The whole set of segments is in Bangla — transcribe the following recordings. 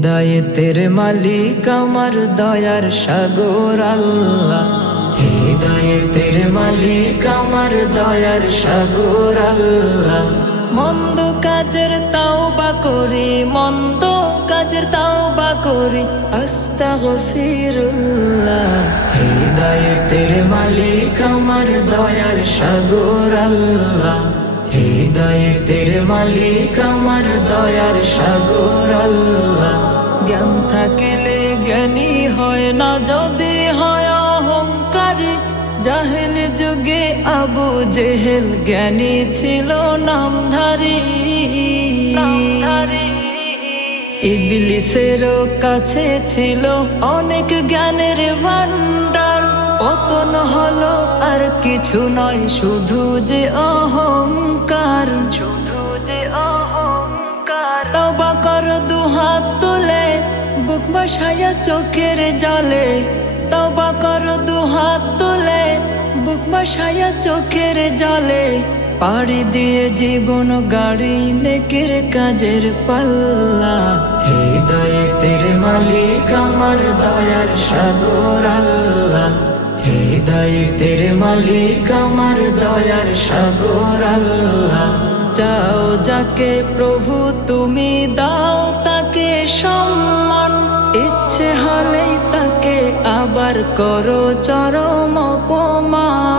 হিদায়েতের মালিক আমার দয়ার সাগর আল্লাহ, হিদায়েতের মালিক আমার দয়ার সাগর আল্লাহ। মন্দ কাজের তাওবা করি, মন্দ কাজের তাওবা করি, আস্তাগফিরুল্লাহ। হিদায়েতের মালিক আমার দয়ার সাগর আল্লাহ, হিদায়েতের মালিক আমার দয়ার সাগর আল্লাহ। জ্ঞান থাকিলে জ্ঞানী হয় না, যদি হয় অহংকারী। জাহেল যুগে আবু জেহেল জ্ঞানী ছিল নামধারী। ইবলিসেরও কাছে ছিল অনেক জ্ঞানের ভান্ডার। পতন হলো আর কিছু নয়, শুধু যে অহংকার, শুধু যে অহংকার। তওবা কর দুহাত তুলে, বুক বসায়া চোখের জলে। তওবা কর দুহাত তুলে, বুক বসায়া চোখের জলে। পাড়ি দিয়ে জীবন গাড়ি নেকের কাজের পাল্লা। হিদায়েতের মালিক আমার দয়ার সাগর আল্লাহ, হিদায়েতের মালিক আমার দয়ার সাগর আল্লাহ। চাও যাকে প্রভু তুমি দাও তাকে সম্মান, ইচ্ছে হলেই তাকে আবার করো চরম অপমান।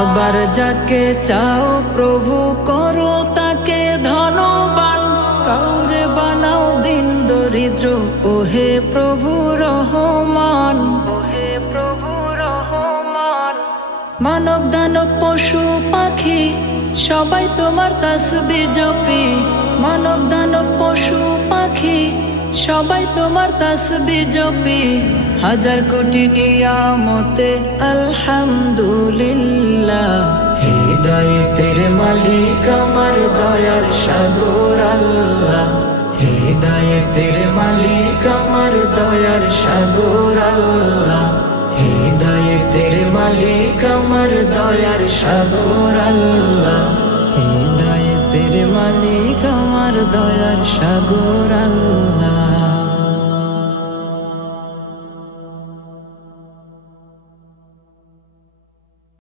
আবার যাকে চাও প্রভু করো তাকে ধনবান, কাউরে বানাও দিন দরিদ্র ওহে প্রভু রহমান, ওহে প্রভু রহমান। মানব দানব পশু পাখি সবাই তোমার তাসবিহ জপি। মানব দানব পশু পাখি সবাই তোমার তাসবিহ জপি। হাজার কোটি নিয়ামতে আলহামদুলিল্লাহ। হিদায়েতের মালিক আমার দয়ার সাগর আল্লাহ, হিদায়েতের মালিক আমার দয়ার সাগর আল্লাহ। হিদায়েতের মালিক আমার দয়ার সাগর আল্লাহ, হিদায়েতের মালিক আমার দয়ার সাগর আল্লাহ।